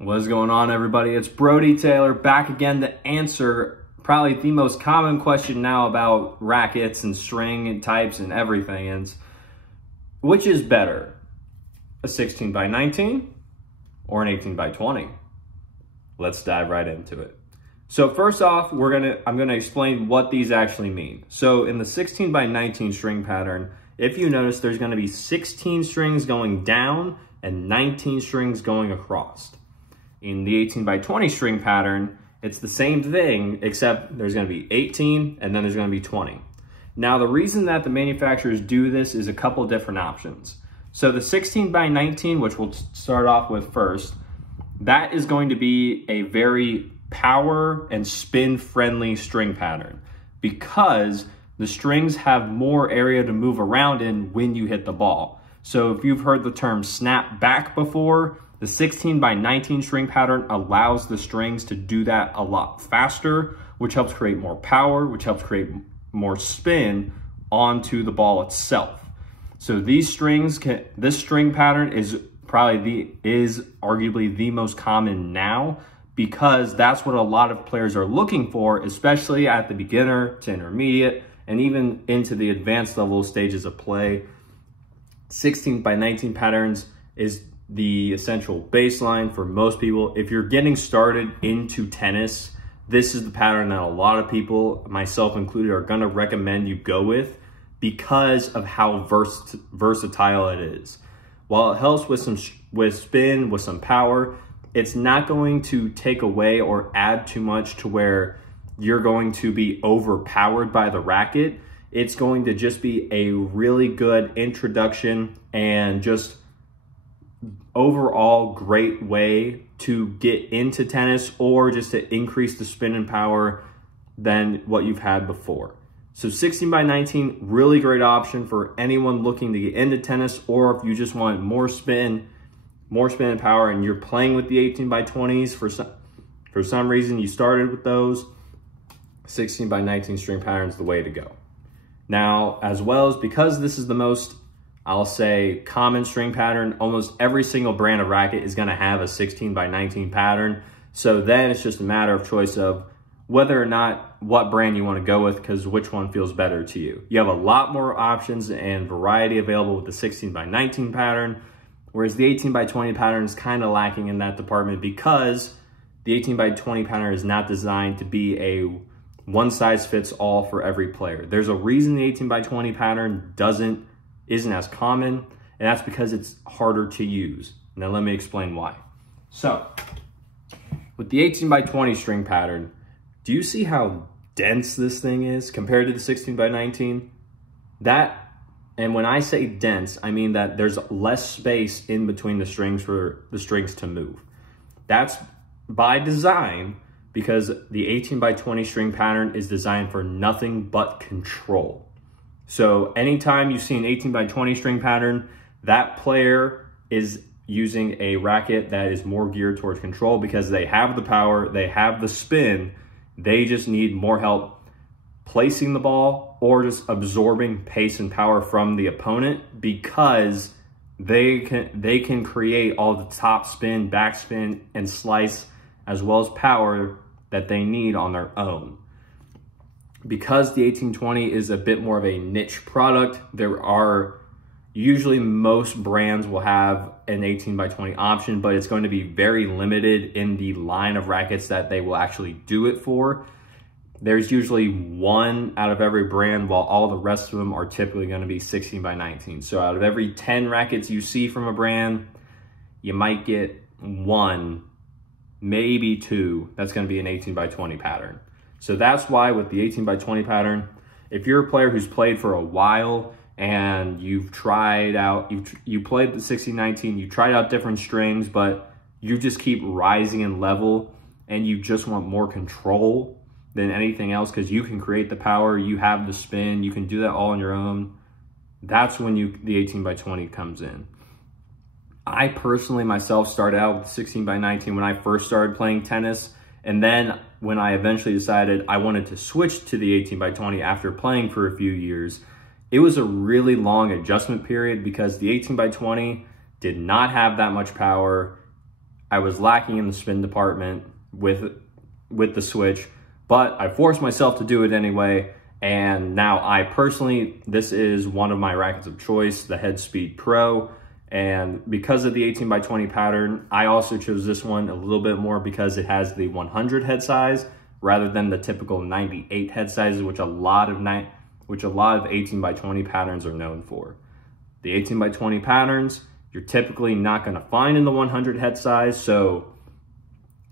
What's going on, everybody? It's Brody Taylor back again to answer probably the most common question now about rackets and string and types and everything. Is which is better, a 16 by 19 or an 18 by 20? Let's dive right into it. So first off, I'm gonna explain what these actually mean. So in the 16 by 19 string pattern, if you notice, there's gonna be 16 strings going down and 19 strings going across. In the 18 by 20 string pattern, it's the same thing, except there's gonna be 18 and then there's gonna be 20. Now, the reason that the manufacturers do this is a couple different options. So the 16 by 19, which we'll start off with first, that is going to be a very power and spin friendly string pattern because the strings have more area to move around in when you hit the ball. So if you've heard the term snap back before, the 16 by 19 string pattern allows the strings to do that a lot faster, which helps create more power, which helps create more spin onto the ball itself. So these strings, this string pattern is arguably the most common now because that's what a lot of players are looking for, especially at the beginner to intermediate and even into the advanced level stages of play. 16 by 19 patterns is the essential baseline for most people. If you're getting started into tennis, this is the pattern that a lot of people, myself included, are gonna recommend you go with because of how versatile it is. While it helps with spin, with some power, it's not going to take away or add too much to where you're going to be overpowered by the racket. It's going to just be a really good introduction and just overall great way to get into tennis or just to increase the spin and power than what you've had before. So 16 by 19, really great option for anyone looking to get into tennis, or if you just want more spin and power and you're playing with the 18 by 20s for some reason you started with those, 16 by 19 string pattern is the way to go. Now, as well as because this is the most, I'll say, common string pattern, almost every single brand of racket is gonna have a 16 by 19 pattern. So then it's just a matter of choice of whether or not what brand you wanna go with, because which one feels better to you. You have a lot more options and variety available with the 16 by 19 pattern, whereas the 18 by 20 pattern is kind of lacking in that department because the 18 by 20 pattern is not designed to be a one size fits all for every player. There's a reason the 18 by 20 pattern isn't as common, and that's because it's harder to use. Now let me explain why. So with the 18 by 20 string pattern, do you see how dense this thing is compared to the 16 by 19? And when I say dense, I mean that there's less space in between the strings for the strings to move. That's by design because the 18 by 20 string pattern is designed for nothing but control. So anytime you see an 18 by 20 string pattern, that player is using a racket that is more geared towards control because they have the power, they have the spin, they just need more help placing the ball or just absorbing pace and power from the opponent because they can create all the top spin, backspin, and slice as well as power that they need on their own. Because the 1820 is a bit more of a niche product, usually most brands will have an 18 by 20 option, but it's going to be very limited in the line of rackets that they will actually do it for. There's usually one out of every brand, while all the rest of them are typically going to be 16 by 19. So out of every 10 rackets you see from a brand, you might get one, maybe two, that's going to be an 18 by 20 pattern. So that's why with the 18 by 20 pattern, if you're a player who's played for a while and you've tried out, you played the 16-19, you tried out different strings, but you just keep rising in level and you just want more control than anything else because you can create the power, you have the spin, you can do that all on your own, that's when the 18 by 20 comes in. I personally myself started out with 16 by 19 when I first started playing tennis. And then when I eventually decided I wanted to switch to the 18 by 20 after playing for a few years, it was a really long adjustment period because the 18 by 20 did not have that much power. I was lacking in the spin department with the switch, but I forced myself to do it anyway. And now I personally, this is one of my rackets of choice, the Headspeed Pro. And because of the 18x20 pattern, I also chose this one a little bit more because it has the 100 head size rather than the typical 98 head sizes, which a lot of 18x20 patterns are known for. The 18x20 patterns, you're typically not going to find in the 100 head size, so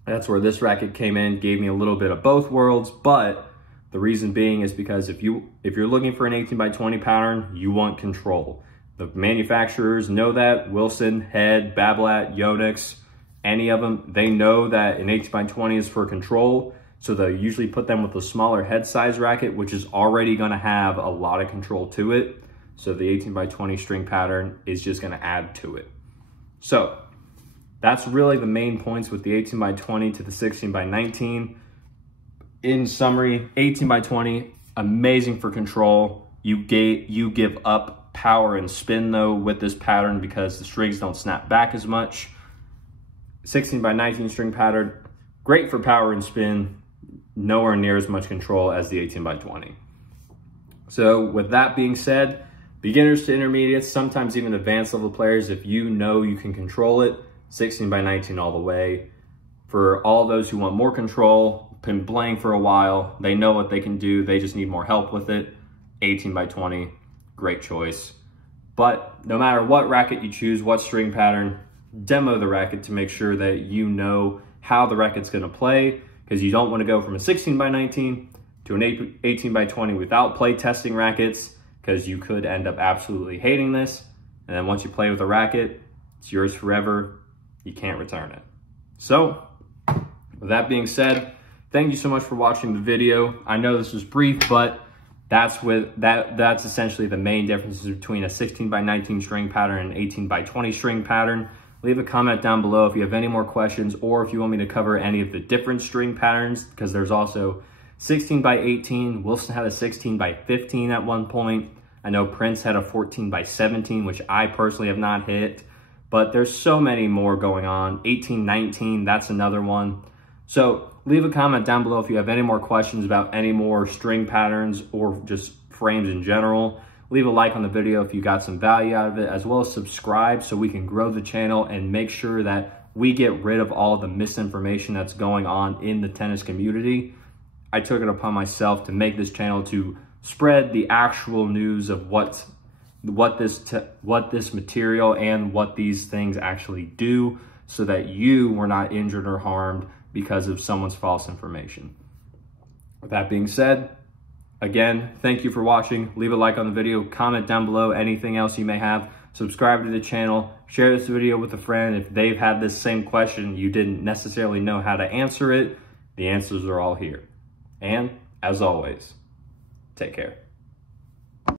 that's where this racket came in, gave me a little bit of both worlds. But the reason being is because if you're looking for an 18x20 pattern, you want control. The manufacturers know that. Wilson, Head, Babolat, Yonex, any of them, they know that an 18x20 is for control. So they usually put them with a smaller head size racket, which is already going to have a lot of control to it. So the 18x20 string pattern is just going to add to it. So that's really the main points with the 18x20 to the 16x19. In summary, 18x20, amazing for control. You give up power and spin though with this pattern because the strings don't snap back as much. 16x19 string pattern, great for power and spin, nowhere near as much control as the 18x20. So with that being said, beginners to intermediates, sometimes even advanced level players, if you know you can control it, 16x19 all the way. For all those who want more control, been playing for a while, they know what they can do, they just need more help with it, 18x20. Great choice. But no matter what racket you choose, what string pattern, demo the racket to make sure that you know how the racket's going to play, because you don't want to go from a 16x19 to an 18x20 without play testing rackets, because you could end up absolutely hating this. And then once you play with a racket, it's yours forever. You can't return it. So with that being said, thank you so much for watching the video. I know this was brief, but that's essentially the main differences between a 16x19 string pattern and an 18x20 string pattern. Leave a comment down below if you have any more questions, or if you want me to cover any of the different string patterns, because there's also 16x18. Wilson had a 16x15 at one point. I know Prince had a 14x17, which I personally have not hit, but there's so many more going on. 18x19, that's another one. So leave a comment down below if you have any more questions about any more string patterns or just frames in general. Leave a like on the video if you got some value out of it, as well as subscribe so we can grow the channel and make sure that we get rid of all the misinformation that's going on in the tennis community. I took it upon myself to make this channel to spread the actual news of what this material and what these things actually do, so that you were not injured or harmed because of someone's false information. With that being said, again, thank you for watching. Leave a like on the video, comment down below anything else you may have, subscribe to the channel, share this video with a friend. If they've had this same question, you didn't necessarily know how to answer it, the answers are all here. And as always, take care.